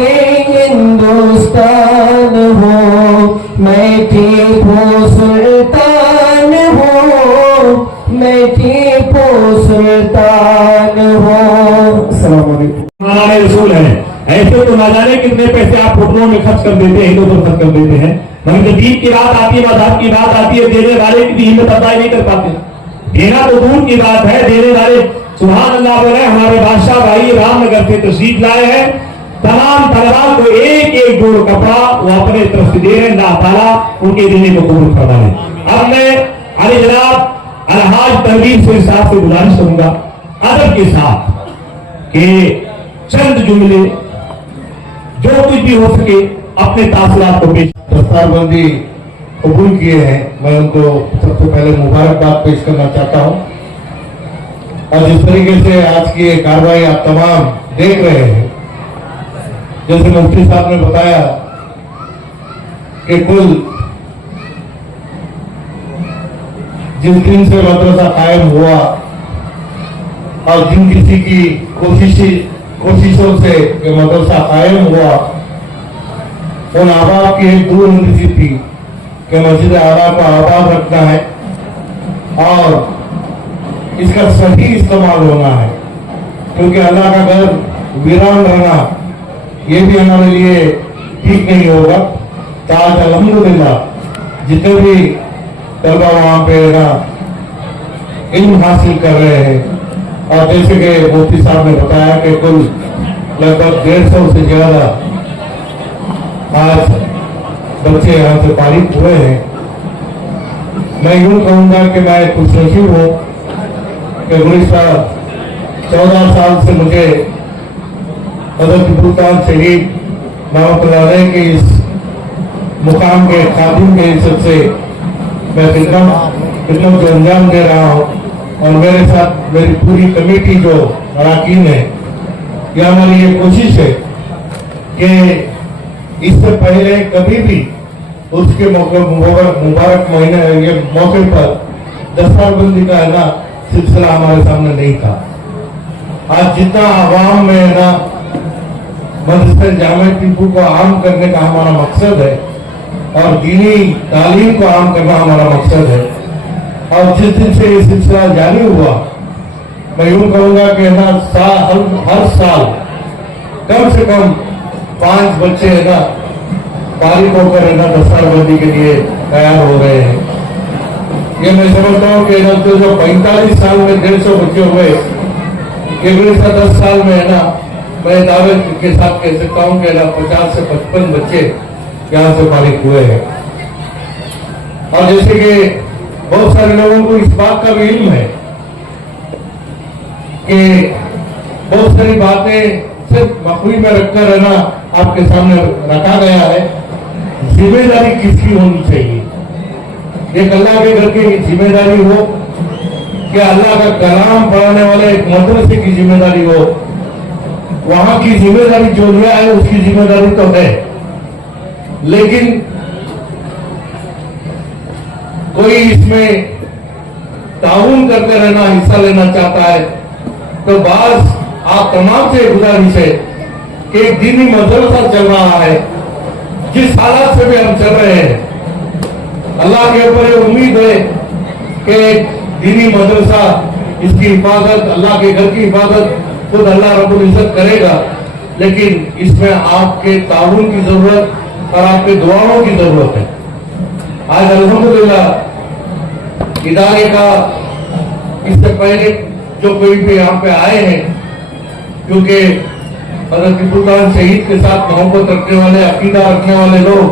ہندوستان ہوں میں ٹیپو سلطان ہوں میں ٹیپو سلطان ہوں. السلام علیکم. ہمارے رسول ہیں ایسے تو نہ جانے کتنے پیسے آپ فوٹو میں خرچ کر دیتے ہیں ادھر خرچ کر دیتے ہیں مگر جب دین کی بات آتی ہے مذہب کی بات آتی ہے دینے والے کی بھی ہمت ادا نہیں کر پاتے. دینا تو دور کی بات ہے دینے والے سبحان اللہ بولے. ہمارے بادشاہ بھائی رام نگر سے تشریف لائے ہیں تمام طلبا کو ایک ایک جوڑ کپڑا وہ اپنے طرف سے دے رہے ہیں اللہ تعالیٰ ان کے دینے کو قبول فرما لے. اب میں علی جناب الحاج تنویر سے صاحب سے گزارش کروں گا ادب کے ساتھ کہ چند جملے جو کچھ بھی ہو سکے اپنے تاثرات کو پیش. دستار بندی قبول کیے ہیں میں ان کو سب سے پہلے مبارکباد پیش کرنا چاہتا ہوں. اور جس طریقے سے آج کی یہ کارروائی آپ تمام دیکھ رہے ہیں جیسے مفتی صاحب نے بتایا کہ کل جس دن سے مدرسہ قائم ہوا اور جن کسی کی کوششوں سے یہ مدرسہ قائم ہوا ان احباب کی ایک دور اندیشی تھی کہ مسجد اعلیٰ کو آباد رکھنا ہے اور اس کا صحیح استعمال ہونا ہے کیونکہ اللہ کا گھر ویران رہنا یہ بھی ہمارے لیے ٹھیک نہیں ہوگا. تاج الحمدللہ جتنے بھی طلبا وہاں پہ علم حاصل کر رہے ہیں اور جیسے کہ مفتی صاحب نے بتایا کہ کل لگ بھگ 150 سے زیادہ آج بچے یہاں سے فارغ ہوئے ہیں. میں یوں کہوں گا کہ میں خوش نصیب ہوں کہ گزشتہ 14 سال سے مجھے حضرت بلطان شہید رحمۃ اللہ علیہ کے اس مقام کے خادم کے عزت سے میں خدمت کو انجام دے رہا ہوں اور میرے ساتھ میری پوری کمیٹی جو اراکین ہے یہ ہماری یہ کوشش ہے کہ اس سے پہلے کبھی بھی اس کے مبارک مہینے یہ موقع پر دستار بندی کا نا سلسلہ ہمارے سامنے نہیں تھا. آج جتنا عوام میں نا مدرسہ جامع ٹیپو کو عام کرنے کا ہمارا مقصد ہے اور دینی تعلیم کو عام کرنا ہمارا مقصد ہے اور جس دن سے یہ سلسلہ جاری ہوا میں یوں کہوں گا کہ ہر سال کم سے کم 5 بچے فارغ ہو کر دستار بندی کے لیے تیار ہو رہے ہیں. یہ میں سمجھتا ہوں کہ جو 45 سال میں 150 بچے ہوئے یہ گزشتہ 10 سال میں میں دعوے کے ساتھ کہہ سکتا ہوں کہ 50 سے 55 بچے یہاں سے فارغ ہوئے ہیں. اور جیسے کہ بہت سارے لوگوں کو اس بات کا بھی علم ہے کہ بہت ساری باتیں सिर्फ मखवी में रखकर है ना आपके सामने रखा गया है। जिम्मेदारी किसकी होनी चाहिए? एक अल्लाह के घर की जिम्मेदारी हो कि अल्लाह का कलाम पढ़ाने वाले एक मदरसे की जिम्मेदारी हो। वहां की जिम्मेदारी जो लिया है उसकी जिम्मेदारी तो है, लेकिन कोई इसमें ताउन करके रहना, हिस्सा लेना चाहता है तो बास आप तमाम से गुजारिश है कि एक दीनी मदरसा चल रहा है, जिस हालात से भी हम चल रहे हैं, अल्लाह के ऊपर ये उम्मीद है कि एक दीनी मदरसा, इसकी हिफाजत, अल्लाह के घर की हिफाजत खुद अल्लाह रब्बुल इज्जत करेगा, लेकिन इसमें आपके ताउन की जरूरत और आपके दुआओं की जरूरत है। आज अल्हम्दुलिल्लाह इदारे का इससे पहले जो कोई भी यहाँ पे आए हैं, क्योंकि हज़रत टीपू सुल्तान शहीद के साथ मोहब्बत रखने वाले, अकीदा रखने वाले लोग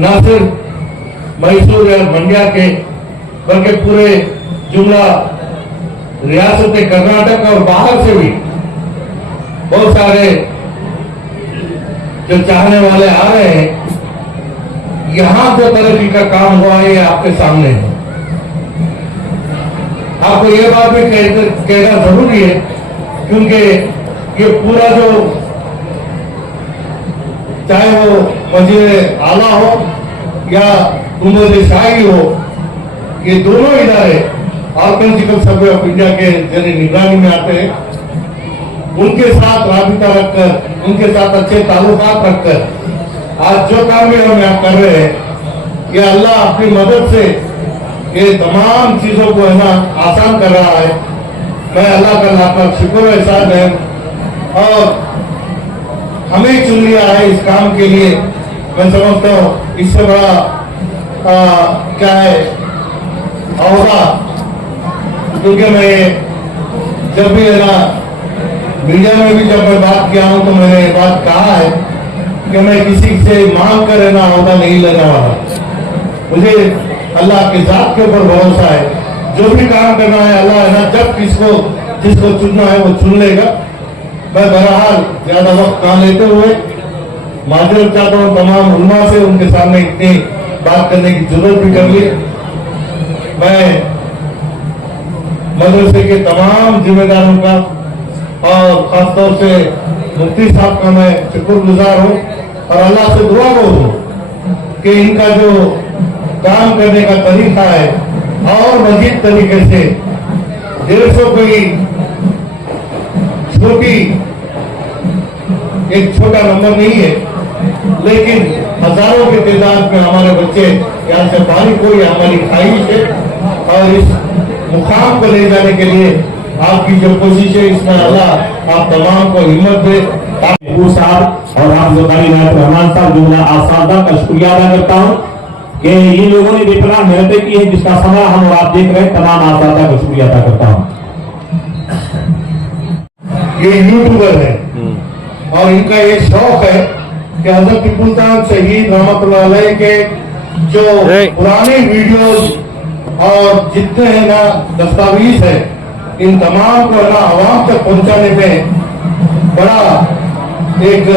न सिर्फ मैसूर या मंड्या के बल्कि पूरे जुमला रियासत कर्नाटक और बाहर से भी बहुत सारे जो चाहने वाले आ रहे हैं। यहाँ जो तरक्की का काम हुआ है ये आपके सामने है। आपको ये बात भी कहना जरूरी है, क्योंकि ये पूरा जो चाहे वो मस्जिद आला हो या गुंबद शाही हो, ये दोनों इदारे आर्कियोलॉजिकल सर्वे ऑफ इंडिया के जरिए निगरानी में आते हैं। उनके साथ राबिता रखकर, उनके साथ अच्छे ताल्लुकात रखकर आज जो काम भी हम यहाँ कर रहे हैं, ये अल्लाह अपनी मदद से ये तमाम चीजों को है ना आसान कर रहा है। मैं अल्लाह का लाख शुक्र एहसान है, और हमें चुन लिया है इस काम के लिए। मैं समझता हूँ इससे बड़ा क्या है औदा, क्योंकि मैं जब भी है ना मीडिया में भी जब मैं बात किया हूं तो मैंने ये बात कहा है कि मैं किसी से मांग कर रहना औदा नहीं लेने वाला। मुझे अल्लाह के जात के ऊपर भरोसा है। जो भी काम करना है अल्लाह है ना जब जिसको चुनना है वो चुन लेगा। मैं बहरहाल ज्यादा वक्त ना लेते हुए माजरत चाहता हूँ तमाम उलमा से, उनके सामने इतनी बात करने की जरूरत भी कर ली। मैं मदरसे के तमाम जिम्मेदारों का और खासतौर से मुफ्ती साहब का मैं शुक्रगुजार हूँ और अल्लाह से दुआ हूँ कि इनका जो काम करने का तरीका है और मजीद तरीके से 150 कोई एक छोटा नंबर नहीं है, लेकिन हजारों के तादाद में हमारे बच्चे यहाँ से बाहर कोई हमारी ख्वाहिश है, और इस मुकाम को ले जाने के लिए आपकी जो कोशिश है इसमें अल्लाह आप तमाम को हिम्मत दे। साहब और आप रहमान साहब जुमला आसादा का शुक्रिया अदा करता हूँ कि ये लोगों ने बेपनाह मेहनतें की है, जिसका समय हम और आप देख रहे हैं। तमाम आसादा का शुक्रिया अदा करता हूँ। ये यूट्यूबर है और इनका ये शौक है कि हज़रत टीपू सुल्तान शहीद रहमतुल्लाह अलैह के जो पुराने वीडियोस और जितने हैं ना दस्तावेज है, इन तमाम को ना आवाम तक पहुंचाने में बड़ा एक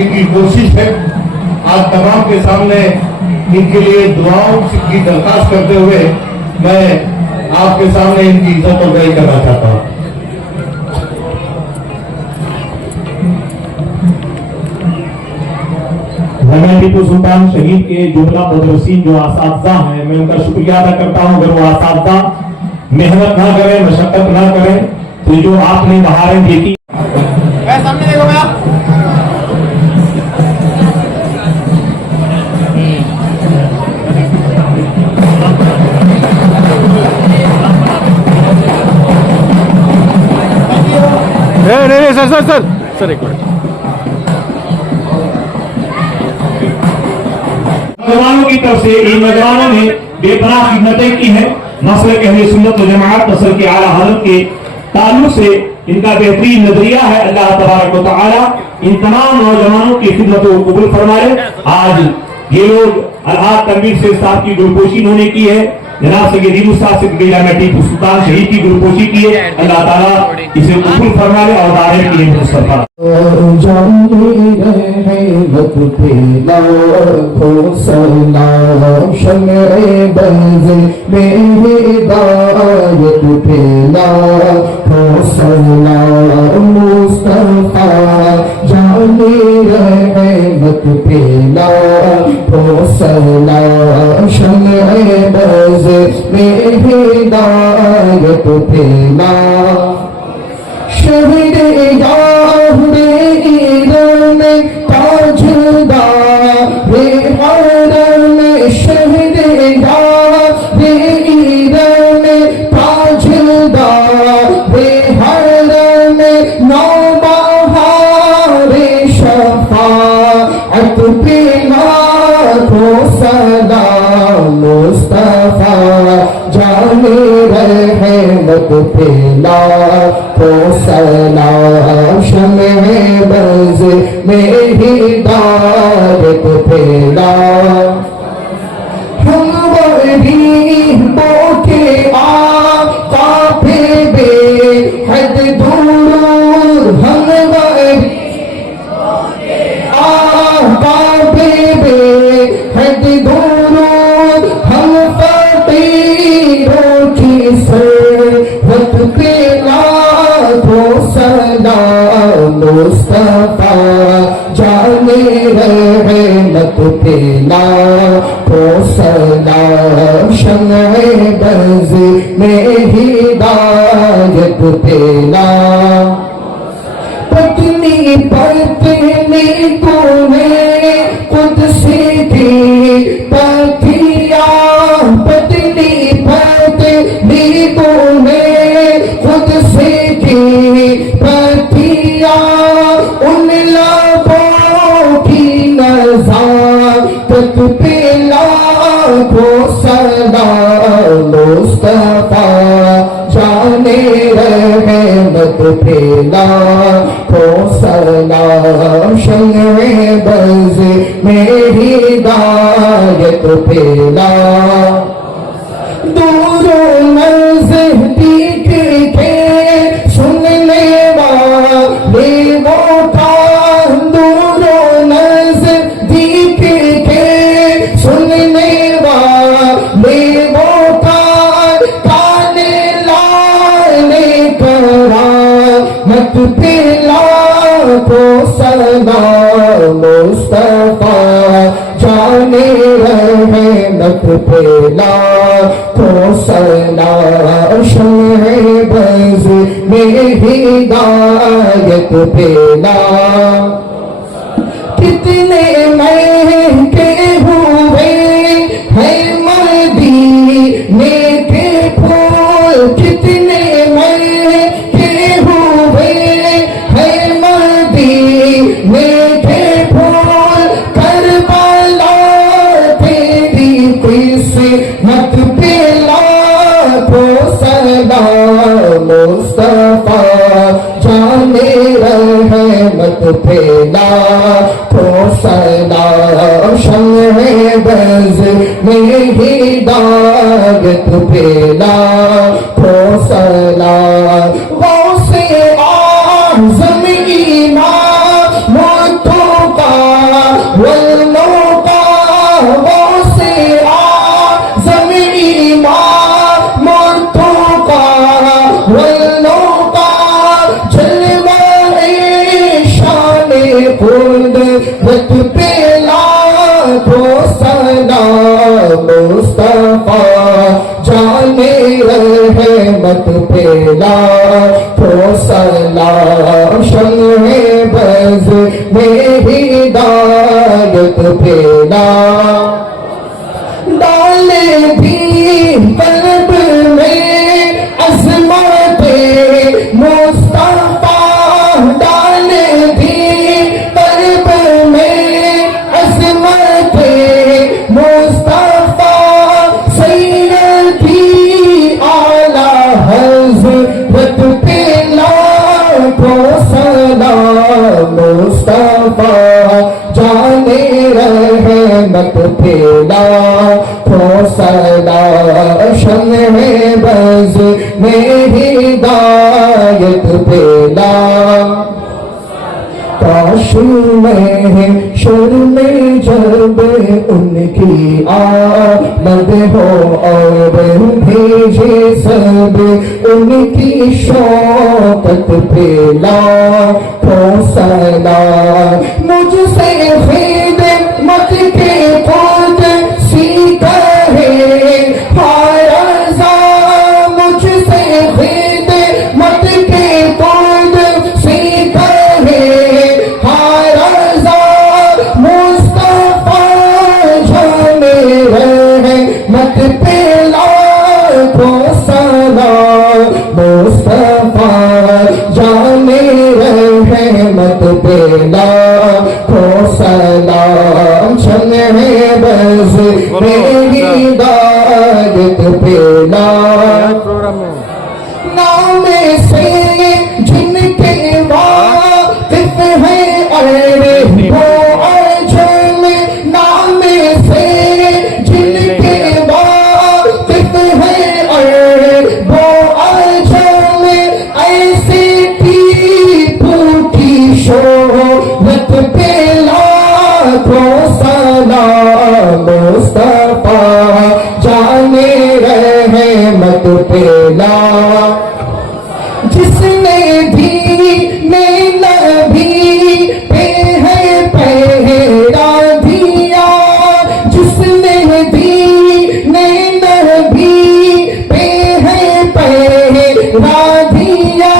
इनकी कोशिश है। आज तमाम के सामने इनके लिए दुआओं की दरखास्त करते हुए मैं आपके सामने इनकी इज्जत अफजाई करना चाहता हूँ। मैं टीपू सुल्तान शहीद के जुमला मुदर्रिसीन जो असातिज़ा हैं, मैं उनका शुक्रिया अदा करता हूँ। अगर वो असातिज़ा मेहनत ना करें, मशक्कत ना करें, तो जो आपने बहारें देखी। सामने देखो मैं नहीं सर एक मिनट। नौजवानों की तरफ से इन नौजवानों ने बेपनाह खिदमतें की हैं। मसलक अहले सुन्नत व जमाअत नस्ल के आला हज़रत के ताल्लुक से इनका बेहतरीन नजरिया है। अल्लाह तबारक व तआला इन तमाम नौजवानों की खिदमत को कबूल फरमाए। आज ये लोग अल्लाह तनवीर से साहब की गुलपोशी इन्होंने की है। जनाब सैयदी मुस्ताफ सिद्दीकी जामिया टीपू सुल्तान शहीद की गुरुपोशी की है। अल्लाह ताला इसे कबूल फरमा ले और दायरे की मुस्तफा जानी रहमत पे लाखों सलाम शम्ए बज़ में हिदायत पे लाखों सलाम मुस्तफा जानी रहमत पे लाखों सलाम शम्ए बज़ में हिदायत पे शहीद याहरे ईरान ताजदार हरम शहीद याहरे ईरान ताजदार हरम नौबहार शफाअत पे लाखों सलाम मुस्तफा जाने रहमत पे लाखों सलाम शम्ए बज़ में हिदायत पे हम गरीबों के आका पे बेहद दूर हम आका पे बेहद दूर हम फकीरों की सरहद पे लाखों सलाम मुस्तफा जाने रहमत पे लाखों सलाम शम्ए बज़ में हिदायत पे पत्नी पत्नी तुम्हें कुदसी की पतिया पत्नी पत्नी तुम्हें कुदसी की पतिया उन लबों की नज़ाकत पे लाखों सलाम मुस्तफा जाने रहमत पे लाखों सलाम शम्ए बज़ में हिदायत पे दूरों नज़दीक के सुनने वाले वो का दूरों नज़दीक के सुनने वाले वो का काने लाने करामत पे लाखों सलाम मुस्तफा जाने रहमत पे लाखों सलाम शम्ए बज़ में हिदायत पे कितने महंगे हुए हैं मदीने के फूल कितने महंगे हुए हैं मदीने के फूल करबला तेरी किस्मत पे लाखों सलाम मुस्तफा जाने रहमत पे लाखों सलाम शम्ए बज़ में हिदायत पे लाखों सलाम गौसे आज़म इमामतों का वल्लों का गौसे आज़म इमामतों का वल्लों का जलवा-ए शान कुदरत पे लाखों सलाम मुस्तफा जाने रहमत पे लाखों सलाम शम्ए बज़ में हिदायत पे डाले भी कल्ब में अज़मत-ए मुस्तफा डाले भी कल्ब में अज़मत-ए मुस्तफा सैयदी आला हज़रत पे लाखों सलाम मुस्तफा जान جانے رحمت پھیلا تو سدا شمع بز میں ہدایت پھیلا کاش میں شرم جب ان کی آمد ہو اور بھیجے سب ان کی شوقت پھیلا تو سلا مجھ سے خدمت کے خود سیکھا ہے ہائے رضا مجھ سے خدمت کے خود سیکھا ہے ہائے رضا مصطفیٰ جانے رحمت پہ لاکھوں سلام مصطفیٰ جانے رحمت پہ لاکھوں سلام شمع بز میری ہدایت پہ پروگرام میں نام سے جن کے واقف ہے ارے وہ عجم نام سے جن کے واقف ہے ارے وہ عجم ایسے ٹیپو کی شہرت پہ لاکھوں سلام مصطفیٰ جانے رحمت پہ جس نے دین نبی پہ ہے پہرا دیا جس نے دین نبی پہ ہے پہرا دیا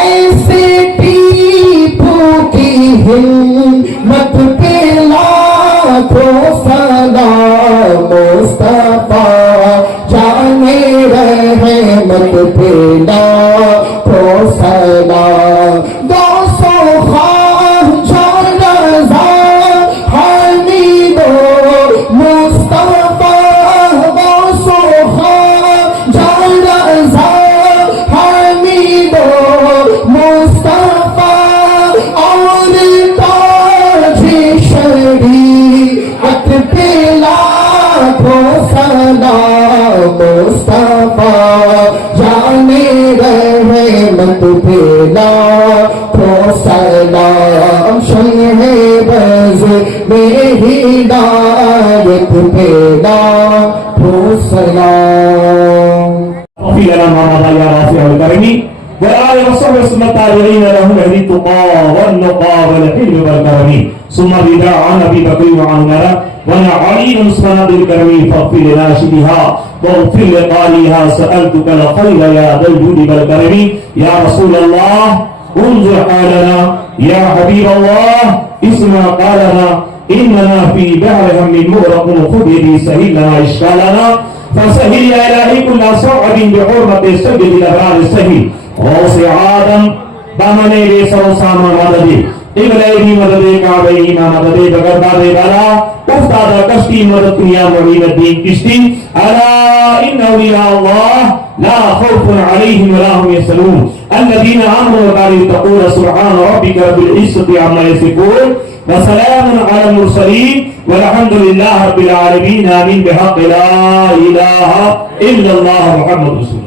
ایسے ٹیپو کی ہمت پہ لاکھوں سلام مصطفیٰ جانے رحمت پہ لاکھوں سلام دوسو خواہ جان رضا حمیدو مصطفیٰ دوسو خواہ جان رضا حمیدو مصطفیٰ اور تاج شریعت پہ لاکھوں سلام مصطفیٰ جانے رحمت پہ لاکھوں سلام شمع بز میں ہدایت پہ لاکھوں سلام وفي لنا ما مضى يا رافع الكرم وآل وصحبه وسلم التابعين لهم أهل التقى والنقى والحلم والكرم ثم بدع عن أبي بكر وعن عمر وعن علي عثمان بالكرم فاغفر لناشدها واغفر لقارئها سألتك الخير يا ذا الجود والكرم يا رسول الله انظر حالنا يا حبيب الله اسمع قالنا إننا في بحر هم مغرق خذ بي سهل لنا إشكالنا فسهل يا إلهي كل صعب بحرمة سجد الأبرار السهل غوث آدم بامن ريس وسام مدد ابن مدد کعبہ ما مدد بغداد بالا افتاد کشتی مدد دنیا معین الدین کشتی الا ان اولیاء الله لا خوف عليهم ولا هم يحزنون الذين امنوا وكانوا يتقون سبحان ربك رب العزة عما يصفون وسلام على المرسلين والحمد لله رب العالمين آمين بحق لا إله إلا الله محمد رسول الله